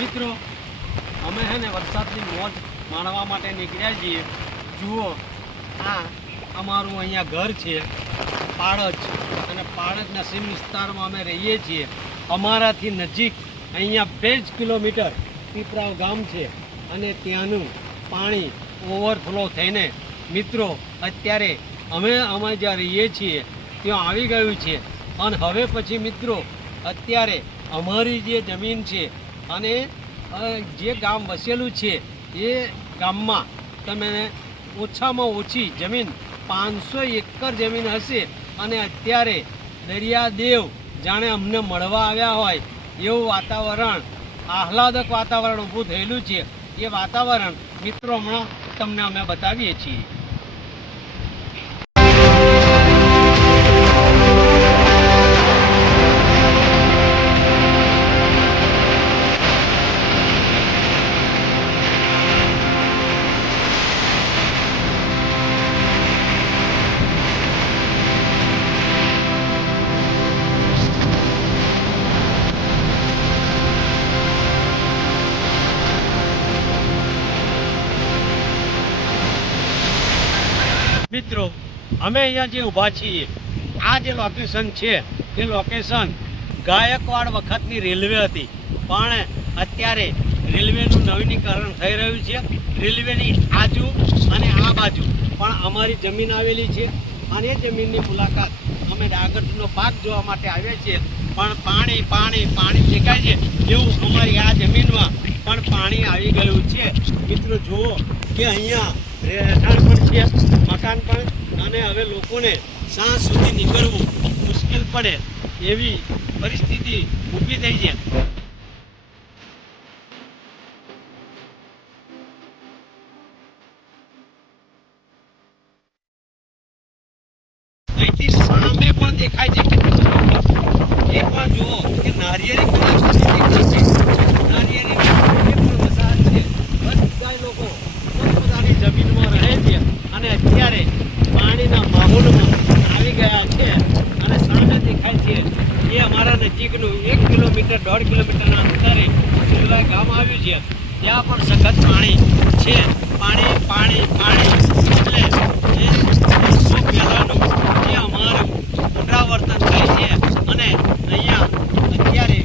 મિત્રો અમે હે ને વરસાદની મોજ માણવા માટે નીકળ્યા છીએ. જુઓ આ અમારું અહીંયા ઘર છે પાળજ, અને પાળજના સીમ વિસ્તારમાં અમે રહીએ છીએ. અમારાથી નજીક અહીંયા 2 કિલોમીટર પીપરાવ ગામ છે, અને ત્યાંનું પાણી ઓવરફ્લો થઈને મિત્રો અત્યારે અમે જ્યાં રહીએ છીએ ત્યાં આવી ગયું છે. અને હવે પછી મિત્રો અત્યારે અમારી જે જમીન છે અને જે ગામ વસેલું છે એ ગામમાં તમે ઓછામાં ઓછી જમીન 500 એકર જમીન હશે. અને અત્યારે દરિયાદેવ જાણે અમને મળવા આવ્યા હોય એવું વાતાવરણ, આહલાદક વાતાવરણ ઊભું થયેલું છે. એ વાતાવરણ મિત્રો હમણાં તમને અમે બતાવીએ છીએ. મિત્રો અમે અહીંયા જે ઊભા છીએ આ જે લોકેશન છે એ લોકેશન ગાયકવાડ વખતની રેલવે હતી, પણ અત્યારે રેલવેનું નવીનીકરણ થઈ રહ્યું છે. રેલવેની આજુ અને આ બાજુ પણ અમારી જમીન આવેલી છે, અને એ જમીનની મુલાકાત અમે ડાંગરનો પાક જોવા માટે આવ્યા છીએ. પણ પાણી પાણી પાણી દેખાય છે એવું અમારી આ જમીનમાં પણ પાણી આવી ગયું છે. મિત્રો જુઓ કે અહીંયા રહેઠાણ પણ છે, મકાન પણ, અને હવે લોકોને સાંજ સુધી નીકળવું મુશ્કેલ પડે એવી પરિસ્થિતિ ઊભી થઈ છે. અહીંથી સામે પણ દેખાય છે એ પણ જુઓ કે નારિયેળી નારિયેળી એ પણ વસાહત છે. બધા લોકો પોતપોતાની જમીનમાં રહે છે, અને અત્યારે પાણીના માહોલમાં આવી ગયા છે. અને સામે દેખાય છે એ અમારા નજીકનું 1 કિલોમીટર 1.5 કિલોમીટરના અંતરે સિલવાય ગામ આવ્યું છે. ત્યાં પણ સખત પાણી છે. પાણી પાણી પાણી એટલે એ વર્ષો પહેલાંનું જે અમારું પુનરાવર્તન થાય છે. અને અહીંયા અત્યારે